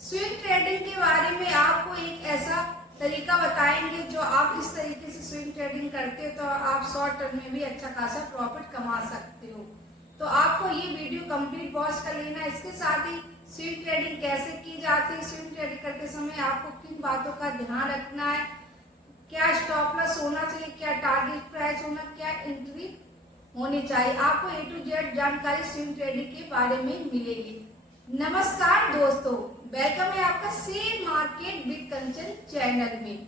Swing trading के बारे में आपको एक ऐसा तरीका बताएंगे जो आप इस तरीके से स्विंग ट्रेडिंग करते हो तो आप शॉर्ट टर्म में भी अच्छा खासा प्रॉफिट कमा सकते हो। तो आपको ये वीडियो कंप्लीट वॉच कर लेना। इसके साथ ही स्विंग ट्रेडिंग कैसे की जाती है, स्विंग ट्रेडिंग करते समय आपको किन बातों का ध्यान रखना है, क्या स्टॉप लॉस होना चाहिए, क्या टारगेट प्राइस होना, क्या एंट्री होनी चाहिए, आपको ए टू जेड जानकारी स्विंग ट्रेडिंग के बारे में मिलेगी। नमस्कार दोस्तों, वेलकम है आपका share market with Kanchan channel में।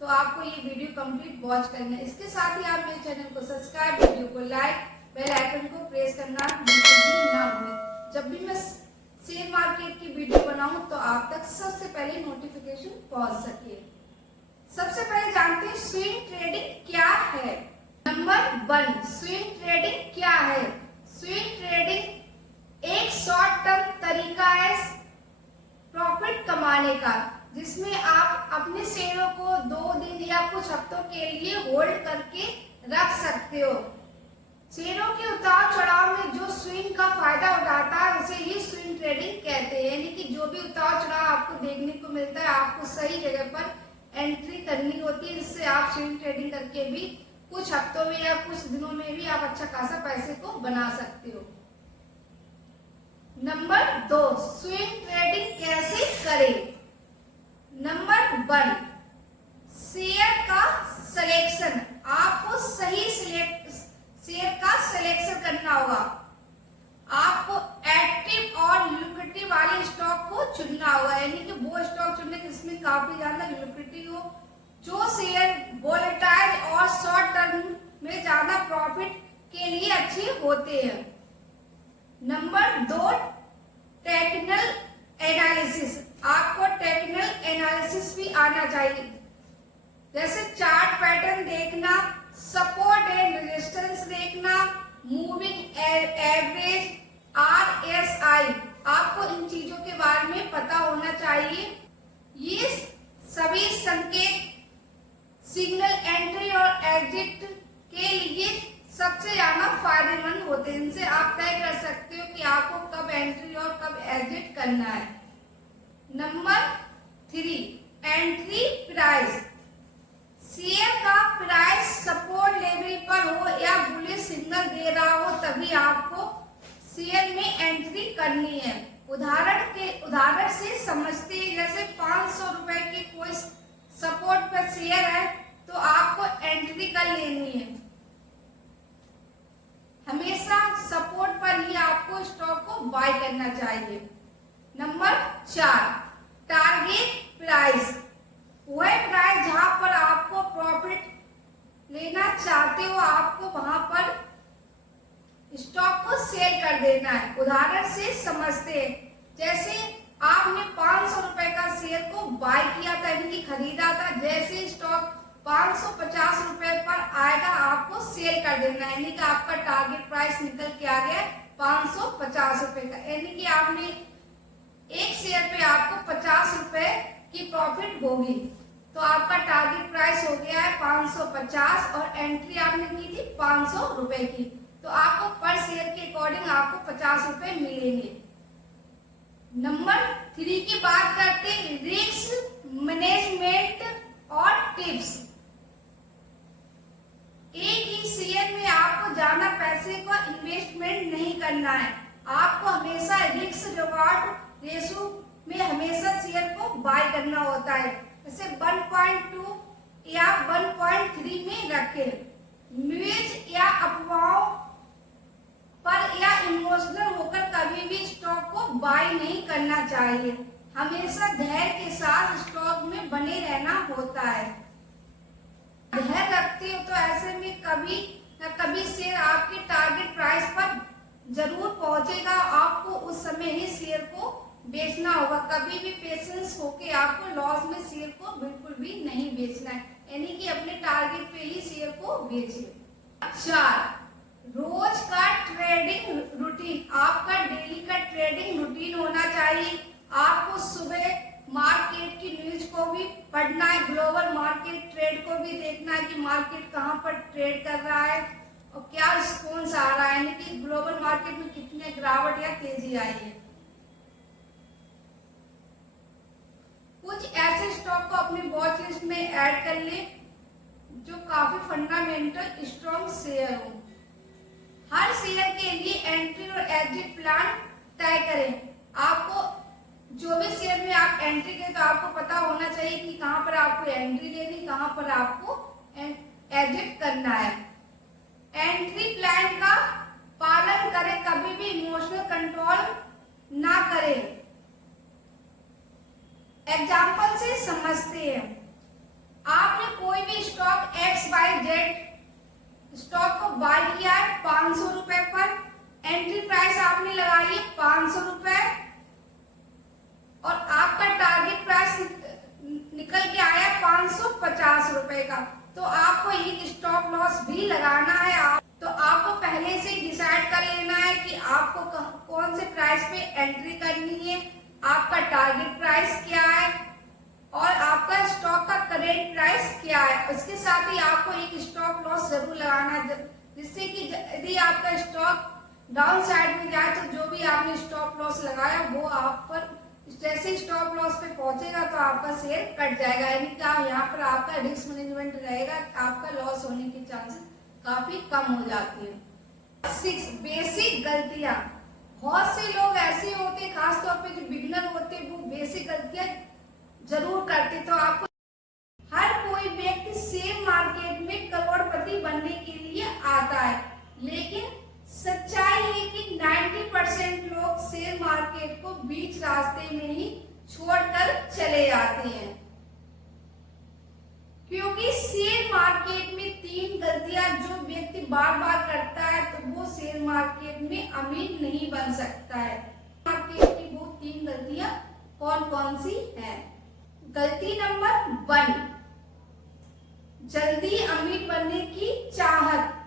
तो आपको ये वीडियो कंप्लीट वॉच करना है। इसके साथ ही आप मेरे चैनल को सब्सक्राइब, वीडियो को लाइक, बेल आइकन को प्रेस करना बिल्कुल भी ना भूलें। जब भी मैं शेयर मार्केट की वीडियो बनाऊं तो आप तक सबसे पहले नोटिफिकेशन पहुंच सके। सबसे पहले जानते हैं स्विंग ट्रेडिंग क्या है। नंबर 1, स्विंग ट्रेडिंग क्या है। स्विंग ट्रेडिंग एक शॉर्ट टर्म तरीका है प्रॉफिट कमाने का, जिसमें आप अपने शेयरों को 2 दिन या कुछ हफ्तों के लिए होल्ड करके रख सकते हो। शेयरों के उतार चढ़ाव में जो स्विंग का फायदा उठाता है उसे ही स्विंग ट्रेडिंग कहते हैं। यानी कि जो भी उतार चढ़ाव आपको देखने को मिलता है, आपको सही जगह पर एंट्री करनी होती है, जिससे आप स्विंग ट्रेडिंग करके भी कुछ हफ्तों में या कुछ दिनों में भी आप अच्छा खासा पैसे को बना सकते हो। नंबर 2, स्विंग ट्रेडिंग कैसे करें। नंबर 1, शेयर का सिलेक्शन। आपको सही शेयर का सिलेक्शन करना होगा। आपको एक्टिव और लुक्रेटिव वाले स्टॉक को चुनना होगा, यानी कि वो स्टॉक चुनने जिसमें काफी ज्यादा लुक्रेटिव हो, जो शेयर वोलेटाइल और शॉर्ट टर्म में ज्यादा प्रॉफिट के लिए अच्छे होते हैं। Number 2, technical analysis. आपको टेक्निकल एनालिसिस भी आना चाहिए, जैसे चार्ट पैटर्न देखना, सपोर्ट एंड रेजिस्टेंस देखना, मूविंग एवरेज, RSI। आपको इन चीजों के बारे में पता होना चाहिए। ये सभी संकेत सिग्नल एंट्री और एग्जिट के लिए सबसे ज्यादा फायदेमंद होते हैं। इनसे आप तय कर सकते हो कि आपको कब एंट्री और कब एग्जिट करना है। Number 3, entry price. शेयर का प्राइस सपोर्ट लेवल पर हो या बुलिश सिग्नल दे रहा हो तभी आपको शेयर में एंट्री करनी है। उदाहरण से समझते हैं, जैसे 500 रुपए के कोई सपोर्ट पर शेयर है तो आपको एंट्री कर लेनी है। हमेशा सपोर्ट पर ही आपको स्टॉक को बाय करना चाहिए। Number 4, target price. वह प्राइस जहां पर आपको प्रॉफिट लेना चाहते हो, आपको वहां पर स्टॉक को सेल कर देना है। उदाहरण से समझते हैं, जैसे आपने 500 रुपए का शेयर को बाय किया था, यानी कि खरीदा था। जैसे स्टॉक 550 रुपए पर आएगा, आपको सेल कर देना है, यानी कि आपका टारगेट प्राइस निकल के आ गया 550 रुपए का। यानी कि आपने एक शेयर पे आपको 50 रुपए की प्रॉफिट होगी, तो आपका टारगेट प्राइस हो गया है 550 और एंट्री आपने की थी 500 रुपए की, तो आपको पर शेयर के अकॉर्डिंग आपको 50 रुपए मिलेंगे। नंबर 3 की बात करते हैं, रिस्क मैनेजमेंट और टिप्स। एक ही शेयर में आपको ज्यादा पैसे का इन्वेस्टमेंट नहीं करना है। आपको हमेशा रिस्क रिवार्ड रेशो में हमेशा शेयर को बाय करना होता है। जैसे 1.2 या 1.3 में रखें। न्यूज या अफवाहों पर या इमोशनल होकर कभी भी स्टॉक को बाय नहीं करना चाहिए। हमेशा धैर्य के साथ स्टॉक में बने रहना होता है। धैर्य रखते हो तो ऐसे में कभी न कभी शेयर आपके टारगेट प्राइस पर जरूर पहुंचेगा। आपको उस समय ही शेयर को बेचना होगा। कभी भी पेशेंस होके आपको लॉस में शेयर को बिल्कुल भी नहीं बेचना है, यानी कि अपने टारगेट पे ही शेयर को बेचिए। 4, रोज का ट्रेडिंग रूटीन। आपका डेली का ट्रेडिंग रूटीन होना चाहिए। आपको सुबह मार्केट की न्यूज को भी पढ़ना है, ग्लोबल मार्केट ट्रेड को भी देखना है कि मार्केट कहां पर ट्रेड कर रहा है और क्या रिस्पॉन्स आ रहा है, यानी कि ग्लोबल मार्केट में कितने गिरावट या तेजी आई है। में ऐड कर ले जो काफी फंडामेंटल स्ट्रॉन्ग शेयर हो। हर शेयर के लिए एंट्री और एग्जिट प्लान तय करें। आपको जो भी शेयर में आप एंट्री करें तो आपको पता होना चाहिए कि कहां पर आपको एंट्री लेनी, कहां पर आपको एग्जिट करना है। एंट्री प्लान का पालन करें, कभी भी इमोशनल कंट्रोल ना करें। एग्जाम्पल से समझते हैं। आपने कोई भी स्टॉक XYZ स्टॉक को बाय किया है 500 रुपए पर, एंट्री प्राइस आपने लगाई है 500 रुपए और आपका टारगेट प्राइस निकल के आया 550 रुपए का, तो आपको एक स्टॉप लॉस भी लगाना है। तो आपको पहले से डिसाइड कर लेना है कि आपको कौन से प्राइस पे एंट्री करनी है, आपका टारगेट प्राइस क्या है और आपका स्टॉक का करेंट प्राइस क्या है। उसके साथ ही आपको एक स्टॉप लॉस जरूर लगाना है, जिससे कि यदि आपका स्टॉक डाउन साइड में जाए तो जो भी आपने स्टॉप लॉस लगाया वो आप पर जैसे स्टॉप लॉस पे पहुंचेगा तो आपका शेयर कट जाएगा, यानी कि यहाँ पर आपका रिस्क मैनेजमेंट रहेगा, आपका लॉस होने की चांसेस काफी कम हो जाती है। 6 बेसिक गलतियां। बहुत से लोग ऐसे होते हैं, खासतौर पे जो बिगिनर होते हैं, वो बेसिक गलतियां जरूर करते। तो आपको हर कोई व्यक्ति शेयर मार्केट में करोड़पति बनने के लिए आता है, लेकिन सच्चाई है कि 90% लोग शेयर मार्केट को बीच रास्ते में ही छोड़कर चले जाते हैं, क्योंकि शेयर मार्केट में 3 गलतियां जो व्यक्ति बार बार करता है तो वो शेयर मार्केट में अमीर नहीं बन सकता है। मार्केट की वो 3 गलतियां कौन कौन सी हैं? गलती नंबर 1, जल्दी अमीर बनने की चाहत।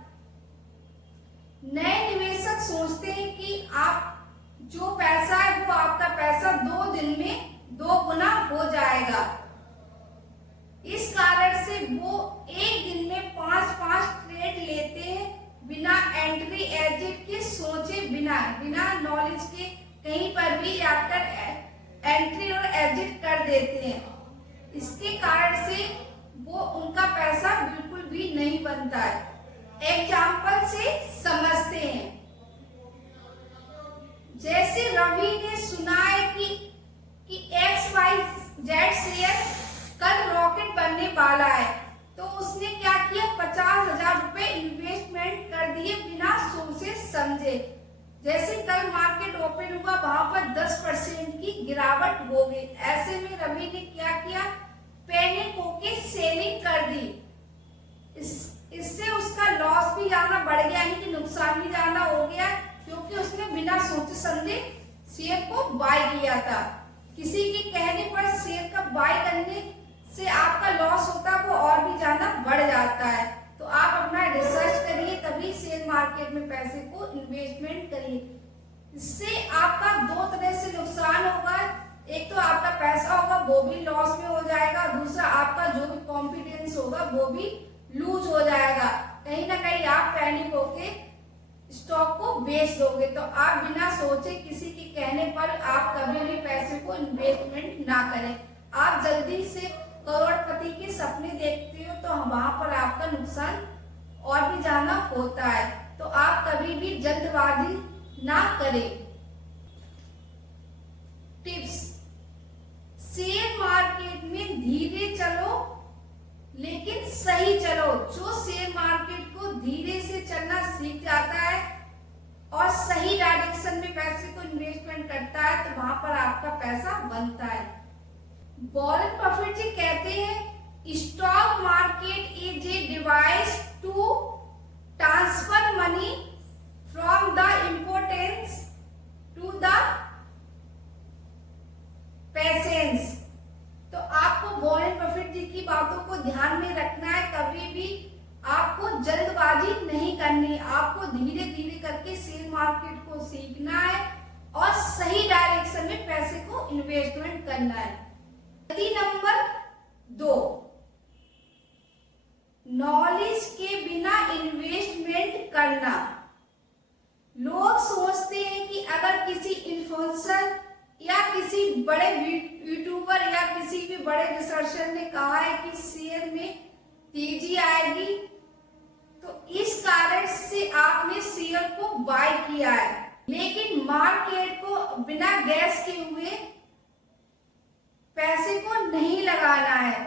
नए निवेशक सोचते हैं कि आप जो पैसा है वो आपका पैसा 2 दिन में 2 गुना हो जाएगा। इस कारण से वो एक दिन में 5-5 ट्रेड लेते हैं, बिना एंट्री एग्जिट के सोचे बिना नॉलेज के कहीं पर भी जाकर एंट्री और एग्जिट कर देते हैं। इसके कारण से वो उनका पैसा बिल्कुल भी नहीं बनता है। एग्जाम्पल से समझते हैं। जैसे रवि ने सुना है कि XYZ शेयर कल रॉकेट बनने वाला है, तो उसने क्या किया, 50,000 रुपए इन्वेस्टमेंट कर दिए बिना सोचे समझे। जैसे कल मार्केट ओपन हुआ वहां पर 10% की गिरावट हो गई। ऐसे में रवि ने क्या किया, पैनिक होके सेलिंग कर दी। इससे उसका लॉस भी ज्यादा बढ़ गया, यानी कि नुकसान भी ज्यादा हो गया, क्योंकि उसने बिना सोचे समझे शेयर को बाय किया था। किसी के कहने पर शेयर का बाय करने से आपका लॉस होता है वो और भी ज्यादा बढ़ जाता है। तो आप अपना रिसर्च करिए, तभी शेयर मार्केट में पैसे को इन्वेस्टमेंट करिए। इससे आपका 2 तरह से नुकसान होगा। एक तो आपका पैसा होगा वो भी लॉस में हो जाएगा, दूसरा आपका जो भी कॉन्फिडेंस होगा वो भी लूज हो जाएगा। कहीं ना कहीं आप पैनिक होके स्टॉक को बेच दोगे। तो आप बिना सोचे किसी के कहने पर आप कभी भी पैसे को इन्वेस्टमेंट ना करें। आप जल्दी से करोड़पति के सपने देखते हो तो वहां पर आपका नुकसान और भी ज्यादा होता है। तो आप कभी भी जल्दबाजी ना करें। टिप्स, शेयर मार्केट में धीरे चलो लेकिन सही चलो। जो शेयर मार्केट को धीरे से चलना सीख जाता है और सही डायरेक्शन में पैसे को इन्वेस्टमेंट करता है तो वहां पर आपका पैसा बनता है। वॉरेन बफेट जी कहते हैं, stock market is a device to transfer money from the importance to the patience. तो आपको वॉरेन बफेट जी की बातों को ध्यान में रखना है। कभी भी आपको जल्दबाजी नहीं करनी, आपको धीरे धीरे करके शेयर मार्केट को सीखना है और सही डायरेक्शन में पैसे को इन्वेस्टमेंट करना है। गलती नंबर 2, नॉलेज के बिना इन्वेस्टमेंट करना। लोग सोचते हैं कि अगर किसी इन्फ्लुएंसर या किसी बड़े यूट्यूबर यूट्यूबर या किसी भी बड़े रिसर्चर ने कहा है कि शेयर में तेजी आएगी, तो इस कारण से आपने शेयर को बाय किया है। लेकिन मार्केट को बिना गैस के हुए पैसे को नहीं लगाना है।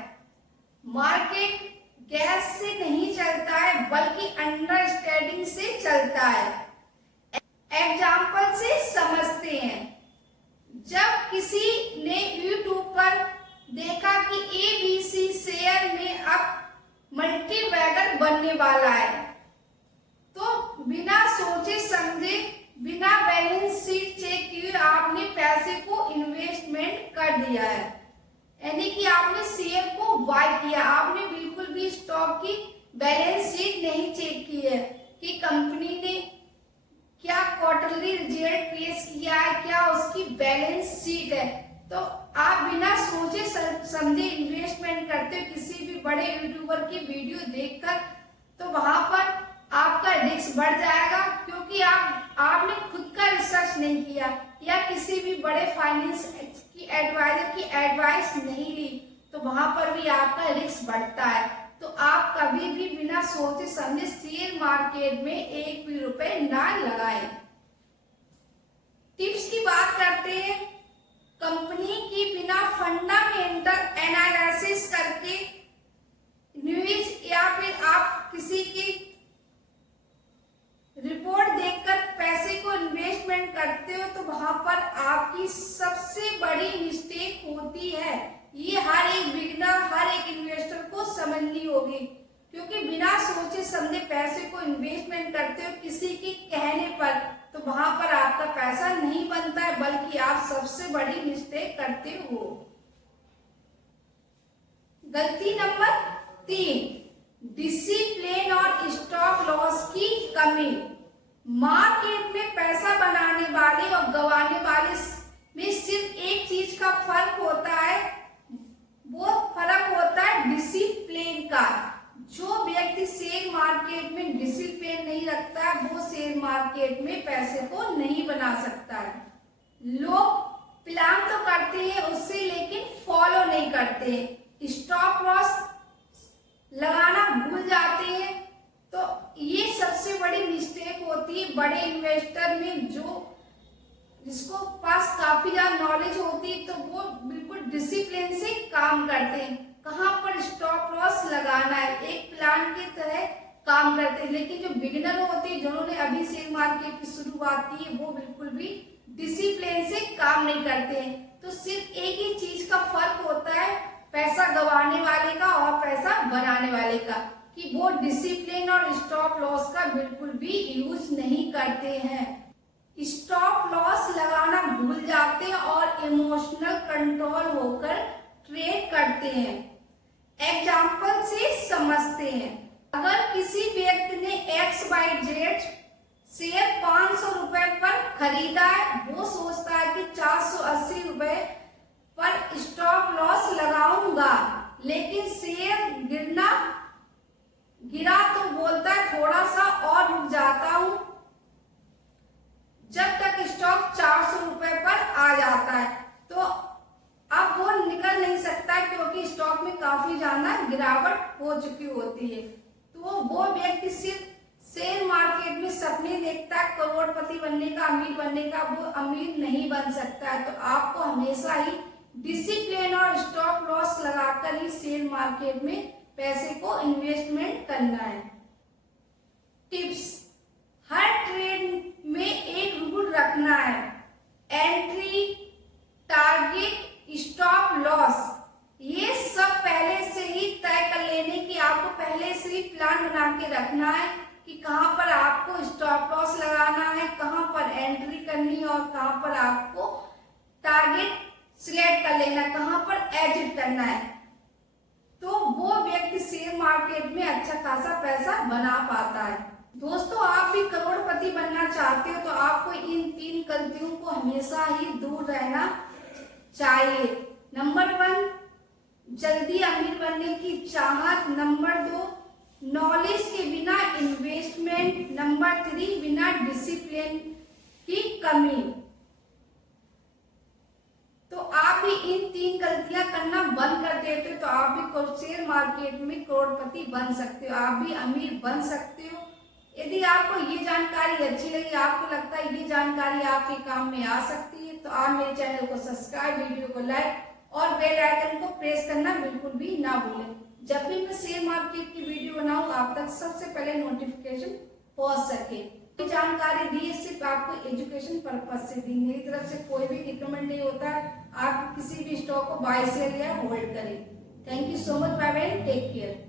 मार्केट गैस से नहीं चलता है बल्कि अंडरस्टैंडिंग से चलता है। एग्जाम्पल से समझते हैं। जब किसी ने यूट्यूब पर देखा कि ABC शेयर में अब मल्टीबैगर बनने वाला है, तो बिना सोचे समझे, बिना बैलेंस शीट चेक किए आपने पैसे को इन्वेस्टमेंट कर दिया है, यानी कि आपने शेयर को बाय किया। आपने बिल्कुल भी स्टॉक की बैलेंस शीट नहीं चेक की है कि कंपनी ने क्या क्वार्टरली रिजल्ट पेश किया है, क्या उसकी बैलेंस शीट है। तो आप बिना सोचे समझे इन्वेस्टमेंट करते हो किसी भी बड़े यूट्यूबर की वीडियो देखकर, तो वहां पर आपका रिस्क बढ़ जाएगा, क्योंकि आपने खुद का रिसर्च नहीं किया या किसी भी बड़े फाइनेंस की एडवाइजर की एडवाइस नहीं ली, तो वहां पर भी आपका रिस्क बढ़ता है। तो आप कभी भी बिना सोचे समझे शेयर मार्केट में एक भी रुपए ना लगाएं। टिप्स की बात करते हैं। कंपनी की बिना फंडामेंटल एनालिसिस करके न्यूज या फिर आप किसी की रिपोर्ट देखकर पैसे को इन्वेस्टमेंट करते हो, तो वहां पर आपकी सबसे बड़ी मिस्टेक होती है। ये हर एक बिगिनर, हर एक इन्वेस्टर को समझनी होगी, क्योंकि बिना सोचे समझे पैसे को इन्वेस्टमेंट करते हो किसी के कहने पर, तो वहां पर आपका पैसा नहीं बनता है, बल्कि आप सबसे बड़ी मिस्टेक करते हो। गलती नंबर 3, डिसिप्लिन और स्टॉप लॉस की कमी। मार्केट में पैसा बनाने वाले और गंवाने वाले में सिर्फ एक चीज का फर्क होता है, वो फर्क होता है डिसिप्लिन का। जो व्यक्ति शेयर मार्केट में डिसिप्लिन नहीं रखता है, वो शेयर मार्केट में पैसे को नहीं बना सकता है। लोग प्लान तो करते हैं उससे, लेकिन फॉलो नहीं करते हैं, स्टॉप लॉस लगाना भूल जाते हैं। तो ये सबसे बड़ी मिस्टेक होती है बड़े इन्वेस्टर में, जिसको पास काफी ज्यादा नॉलेज होती है, तो वो बिल्कुल डिसिप्लिन से काम करते हैं। कहाँ पर स्टॉप लॉस लगाना है, एक प्लान की तरह काम करते हैं। लेकिन जो बिगिनर होते हैं, जिन्होंने अभी शेयर मार्केट की शुरुआत की है, वो बिल्कुल भी डिसिप्लिन से काम नहीं करते हैं। तो सिर्फ एक ही चीज का फर्क होता है पैसा गंवाने वाले का और पैसा बनाने वाले का, कि वो डिसिप्लिन और स्टॉप लॉस का बिल्कुल भी यूज नहीं करते हैं। स्टॉप लॉस लगाना भूल जाते हैं और इमोशनल कंट्रोल होकर ट्रेड करते हैं। एग्जाम्पल से समझते हैं। अगर किसी व्यक्ति ने XYZ शेयर 500 रुपए पर खरीदा है, वो सोचता है कि 480 रुपए पर स्टॉप लॉस लगाऊंगा, लेकिन शेयर गिरा तो बोलता है थोड़ा सा और रुक जाता हूं, जब तक स्टॉक 400 रुपए पर आ जाता है। तो अब वो निकल नहीं सकता, क्योंकि स्टॉक में काफी ज्यादा गिरावट हो चुकी होती है। तो वो व्यक्ति सिर्फ शेयर मार्केट में सपने देखता है करोड़पति बनने का, अमीर बनने का, वो अमीर नहीं बन सकता है। तो आपको हमेशा ही डिसिप्लिन और स्टॉप लॉस लगाकर ही शेयर मार्केट में पैसे को इन्वेस्टमेंट करना है। टिप्स, हर ट्रेड में एक रूल रखना है, एंट्री, टारगेट, स्टॉप लॉस, ये सब पहले से ही तय कर लेने की, आपको पहले से ही प्लान बना के रखना है कि कहां पर आपको स्टॉप लॉस लगाना है, कहां पर एंट्री करनी है और कहां पर आपको टारगेट सिलेक्ट कर लेना है, कहां पर एग्जिट करना है। तो वो व्यक्ति शेयर मार्केट में अच्छा खासा पैसा बना पाता है। दोस्तों, आप भी करोड़पति बनना चाहते हो तो आपको इन 3 गलतियों को हमेशा ही दूर रहना चाहिए। नंबर 1, जल्दी अमीर बनने की चाहत। नंबर 2, नॉलेज के बिना इन्वेस्टमेंट। नंबर 3, बिना डिसिप्लिन की कमी। तो आप भी इन 3 गलतियां करना बंद कर देते हो तो आप भी शेयर मार्केट में करोड़पति बन सकते हो, आप भी अमीर बन सकते हो। यदि आपको ये जानकारी अच्छी लगी, आपको लगता है ये जानकारी आपके काम में आ सकती है, तो आप मेरे चैनल को सब्सक्राइब, वीडियो को लाइक और बेल आइकन को प्रेस करना बिल्कुल भी ना भूलें। जब भी मैं शेयर मार्केट की वीडियो बनाऊं आप तक सबसे पहले नोटिफिकेशन पहुंच सके। ये जानकारी दी है सिर्फ आपको एजुकेशन पर्पज से दी, मेरी तरफ से कोई भी रिकमेंड नहीं होता आप किसी भी स्टॉक को बाय सेल या होल्ड करें। Thank you so much, bye bye, take care.